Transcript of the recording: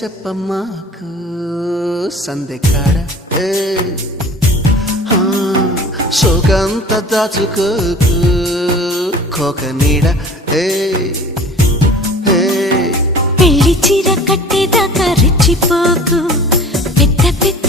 చెప్పమ్మాకు సందెకాడ సోకంత దాచుకోకు కోక నీడ పెళ్లి చీర కట్టేదాకా రెచ్చిపోకు పెద్ద పెద్ద